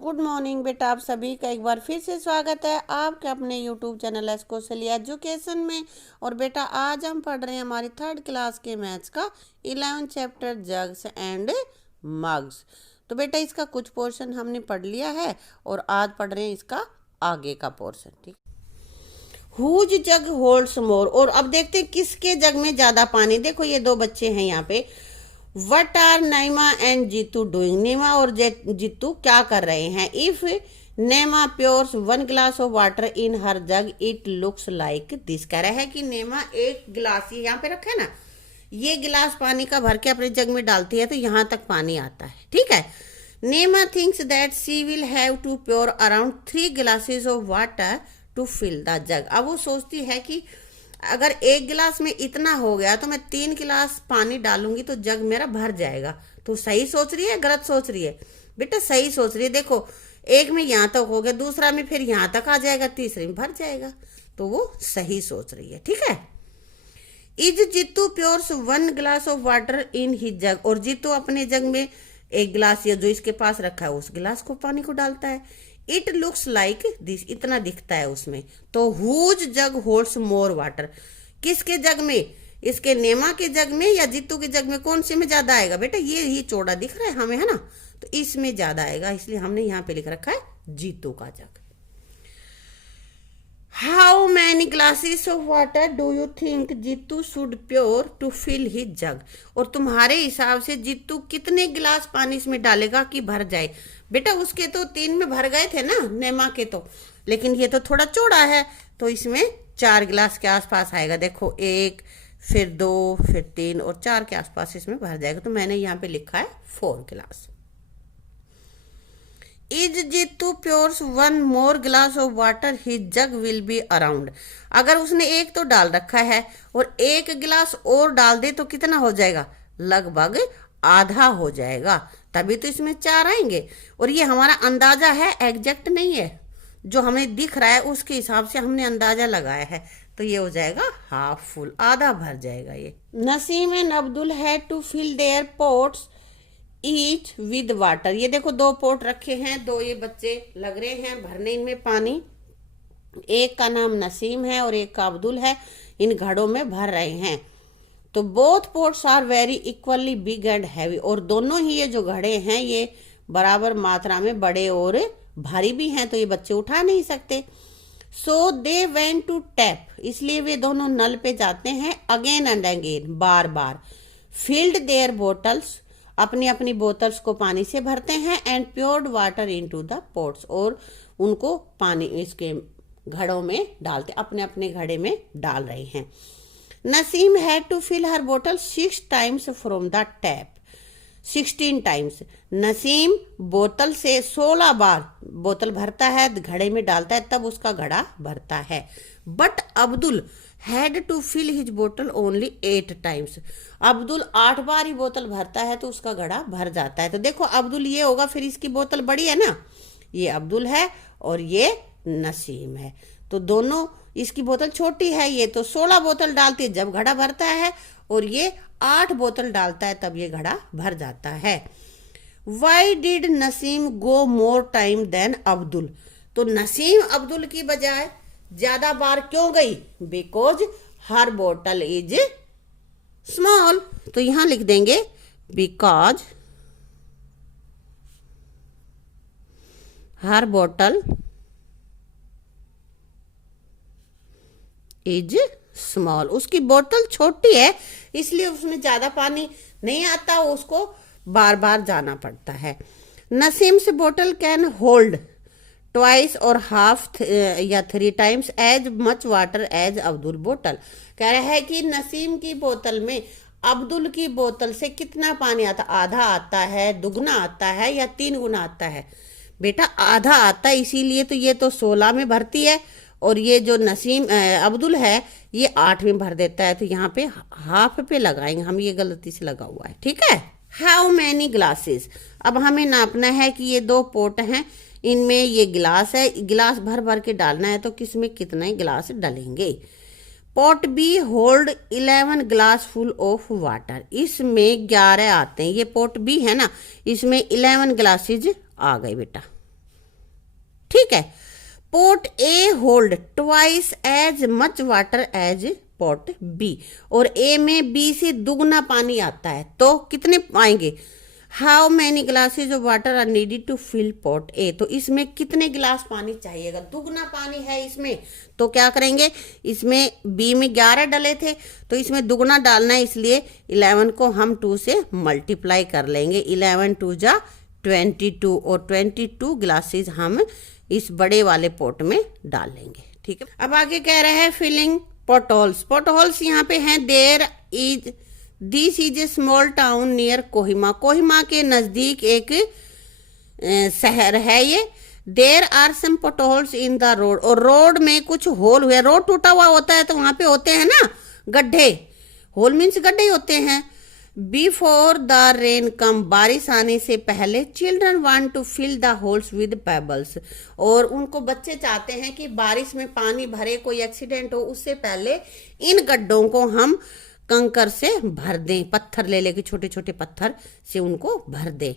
Good morning बेटा, आप सभी का एक बार फिर से स्वागत है आपके अपने यूट्यूब चैनल एस्कोसली एजुकेशन में। और बेटा आज हम पढ़ रहे हैं हमारी 3rd क्लास के मैथ्स का 11 चैप्टर जग्स एंड मग्स। तो बेटा इसका कुछ पोर्शन हमने पढ़ लिया है और आज पढ़ रहे हैं इसका आगे का पोर्शन। ठीक, हुज जग होल्ड्स मोर। और अब देखते हैं किसके जग में ज्यादा पानी। देखो ये दो बच्चे हैं यहाँ पे। What are Naima and Jitu doing. Nema और जीतू क्या कर रहे हैं। If Nema pours 1 glass of water in her jug it looks like this. कह रहा है कि नेमा एक गिलास ये यहाँ पे रखा है ना, ये गिलास पानी का भर के अपने जग में डालती है तो यहाँ तक पानी आता है। ठीक है। Nema thinks that she will have to pour around 3 glasses of water to fill the jug. अब वो सोचती है कि अगर एक गिलास में इतना हो गया तो मैं 3 गिलास पानी डालूंगी तो जग मेरा भर जाएगा। तो सही सोच रही है गलत सोच रही है बेटा? सही सोच रही है। देखो एक में यहाँ तक हो गया, दूसरा में फिर यहाँ तक आ जाएगा, तीसरे में भर जाएगा। तो वो सही सोच रही है। ठीक है। Is Jitu pours 1 glass of water in his jug. और जीतू अपने जग में एक गिलास या जो इसके पास रखा है उस गिलास को पानी को डालता है। इट लुक्स लाइक दिस, इतना दिखता है उसमें। तो हुज जग होल्ड्स मोर वाटर। किसके जग में? इसके नेमा के जग में या जीतू के जग में? कौन से में ज्यादा आएगा बेटा? ये ही चौड़ा दिख रहा है हमें, है ना, तो इसमें ज्यादा आएगा, इसलिए हमने यहाँ पे लिख रखा है जीतू का jug. How many glasses of water do you think Jitu should pour to fill his jug. और तुम्हारे हिसाब से जीतू कितने गिलास पानी इसमें डालेगा कि भर जाए? बेटा उसके तो 3 में भर गए थे ना नेमा के तो, लेकिन ये तो थोड़ा चौड़ा है तो इसमें 4 गिलास के आसपास आएगा। देखो 1 फिर 2 फिर 3 और 4 के आसपास इसमें भर जाएगा। तो मैंने यहाँ पे लिखा है 4 गिलास। Is Jitu pours 1 more glass of water his jug will be around. अगर उसने एक तो डाल रखा है और 1 गिलास और डाल दे तो कितना हो जाएगा? लगभग आधा हो जाएगा, तभी तो इसमें 4 आएंगे। और ये हमारा अंदाजा है, एग्जैक्ट नहीं है। जो हमें दिख रहा है उसके हिसाब से हमने अंदाजा लगाया है, तो ये हो जाएगा हाफ फुल, आधा भर जाएगा ये। Naseem and Abdul had to fill their pots each with water. ये देखो 2 पोट रखे हैं, 2 ये बच्चे लग रहे हैं भरने इनमें पानी। एक का नाम नसीम है और एक का अब्दुल है। इन घड़ों में भर रहे हैं। तो both pots are very equally big and heavy. और दोनों ही ये जो घड़े हैं ये बराबर मात्रा में बड़े और भारी भी हैं, तो ये बच्चे उठा नहीं सकते। So they went to tap, इसलिए वे दोनों नल पे जाते हैं। अगेन एंड अगेन, बार बार। फिल्ड देयर बोटल्स, अपनी अपनी बोतल्स को पानी से भरते हैं। And poured water into the pots, और उनको पानी इसके घड़ों में डालते, अपने अपने घड़े में डाल रहे हैं। नसीम हैड टू फिल हर बोतल 6 times from the tap. 16 times. Naseem बोतल से 16 बार बोतल भरता है, घड़े में डालता है, तब उसका घड़ा भरता है। But Abdul had to fill his बोतल ओनली 8 टाइम्स। अब्दुल 8 बार ही बोतल भरता है तो उसका घड़ा भर जाता है। तो देखो अब्दुल ये होगा, फिर इसकी बोतल बड़ी है ना, ये अब्दुल है और ये नसीम है। तो दोनों, इसकी बोतल छोटी है, ये तो 16 बोतल डालती है जब घड़ा भरता है, और ये 8 बोतल डालता है तब ये घड़ा भर जाता है। Why did Naseem go more time than Abdul. तो नसीम अब्दुल की बजाय ज्यादा बार क्यों गई? बिकॉज हर बोतल इज स्मॉल। तो यहां लिख देंगे बिकॉज हर बोतल इज स्मॉल। उसकी बोतल छोटी है इसलिए उसमें ज्यादा पानी नहीं आता, उसको बार बार जाना पड़ता है। नसीम से बोतल कैन होल्ड ट्वाइस और हाफ या 3 times as much water as Abdul बोतल। कह रहा है कि नसीम की बोतल में अब्दुल की बोतल से कितना पानी आता? आधा आता है, दुगना आता है या 3 गुना आता है? बेटा आधा आता है, इसीलिए तो ये तो 16 में भरती है और ये जो नसीम अब्दुल है ये 8 में भर देता है। तो यहाँ पे हाफ पे लगाएंगे हम, ये गलती से लगा हुआ है। ठीक है। How many glasses. अब हमें नापना है कि ये 2 पोट हैं, इनमें ये गिलास है, गिलास भर भर के डालना है, तो किसमें कितने गिलास डालेंगे? Pot be hold 11 glass full of water. इसमें 11 आते हैं, ये पॉट बी है ना, इसमें 11 ग्लासेज आ गए बेटा। ठीक है। Pot A hold twice as much water as pot B, और ए में बी से दुगना पानी आता है, तो कितने आएंगे? How many glasses of water are needed to fill pot A, तो इसमें कितने गिलास पानी चाहिएगा? दुगना पानी है इसमें, तो क्या करेंगे? इसमें बी में 11 डले थे, तो इसमें दुगना डालना है, इसलिए 11 को हम 2 से मल्टीप्लाई कर लेंगे। 11 2 जा 22, और 22 ग्लासेस हम इस बड़े वाले पॉट में डाल लेंगे। ठीक है, अब आगे कह रहा है filling pot holes. Pot holes यहाँ पे हैं। This is a small town near Kohima, Kohima के नजदीक एक शहर है ये। There are some pot holes in the road, और रोड में कुछ होल हुए। रोड टूटा हुआ होता है तो वहां पे होते हैं ना गड्ढे, होल मीन्स गड्ढे होते हैं। बिफोर द रेन कम, बारिश आने से पहले children want to fill the holes with pebbles, और उनको बच्चे चाहते हैं कि बारिश में पानी भरे, कोई एक्सीडेंट हो उससे पहले इन गड्ढों को हम कंकर से भर दें, पत्थर ले लेके छोटे छोटे पत्थर से उनको भर दें।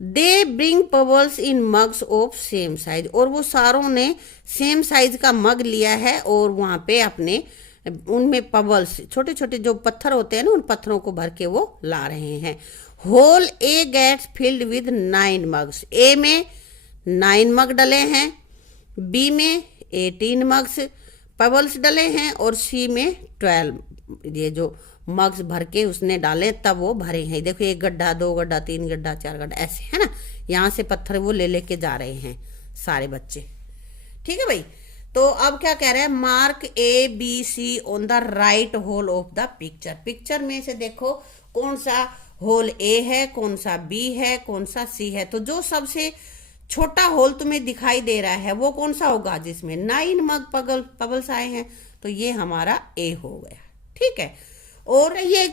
They bring pebbles in mugs of same size, और वो सारों ने सेम साइज का मग लिया है, और वहां पे अपने उनमें पबल्स छोटे छोटे जो पत्थर होते हैं ना, उन पत्थरों को भर के वो ला रहे हैं। Whole A gets filled with 9 mugs, A में 9 मग डले हैं, बी में 18 मग्स पबल्स डले हैं, और सी में 12 ये जो मग्स भर के उसने डाले तब वो भरे हैं। देखो 1 गड्ढा 2 गड्ढा 3 गड्ढा 4 गड्ढा ऐसे है ना, यहाँ से पत्थर वो ले लेके जा रहे हैं सारे बच्चे। ठीक है भाई, तो अब क्या कह रहे हैं? Mark A B C on the right hole of the picture. Picture में से देखो कौन सा होल ए है, कौन सा बी है, कौन सा सी है। तो जो सबसे छोटा होल तुम्हें दिखाई दे रहा है वो कौन सा होगा? जिसमें 9 मग पबल्स आए हैं, तो ये हमारा ए हो गया। ठीक है, और ये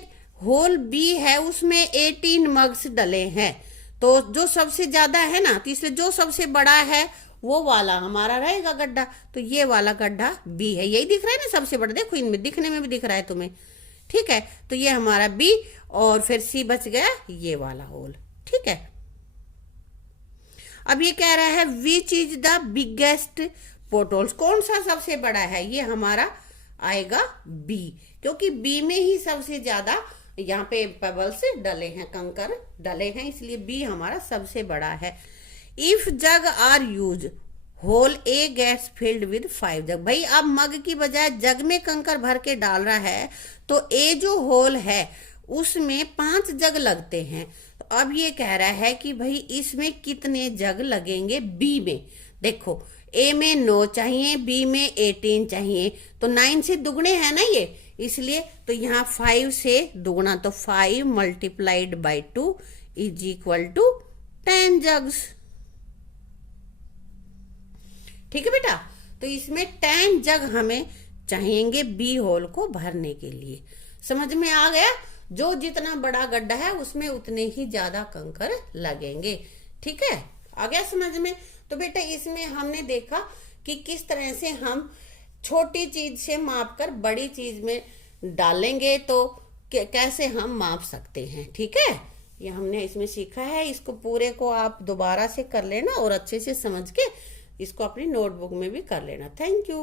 होल बी है उसमें 18 मग्स डले हैं, तो जो सबसे ज्यादा है ना, तीसरे जो सबसे बड़ा है वो वाला हमारा रहेगा गड्ढा, तो ये वाला गड्ढा बी है। यही दिख रहा है ना सबसे बड़ा, देखो इनमें दिखने में भी दिख रहा है तुम्हें। ठीक है, तो ये हमारा बी, और फिर सी बच गया ये वाला होल। ठीक है, अब ये कह रहा है which is the biggest pot holes, कौन सा सबसे बड़ा है? ये हमारा आएगा बी, क्योंकि बी में ही सबसे ज्यादा यहाँ पे पेबल्स डले हैं, कंकर डले हैं, इसलिए बी हमारा सबसे बड़ा है। If jug are use whole A gets filled with 5 jug, भाई अब मग की बजाय जग में कंकर भर के डाल रहा है, तो ए जो होल है उसमें 5 जग लगते हैं। तो अब ये कह रहा है कि भाई इसमें कितने जग लगेंगे? बी में देखो ए में 9 चाहिए, बी में 18 चाहिए, तो 9 से दुगने हैं ना ये, इसलिए तो यहाँ 5 से दुगना, तो 5 multiplied by 2 is equal to 10 jugs. ठीक है बेटा, तो इसमें 10 जग हमें चाहिएंगे बी होल को भरने के लिए। समझ में आ गया? जो जितना बड़ा गड्ढा है उसमें उतने ही ज्यादा कंकर लगेंगे। ठीक है, आ गया समझ में? तो बेटा इसमें हमने देखा कि किस तरह से हम छोटी चीज से माप कर बड़ी चीज में डालेंगे, तो कैसे हम माप सकते हैं। ठीक है, ये हमने इसमें सीखा है। इसको पूरे को आप दोबारा से कर लेना और अच्छे से समझ के इसको अपनी नोटबुक में भी कर लेना। Thank you.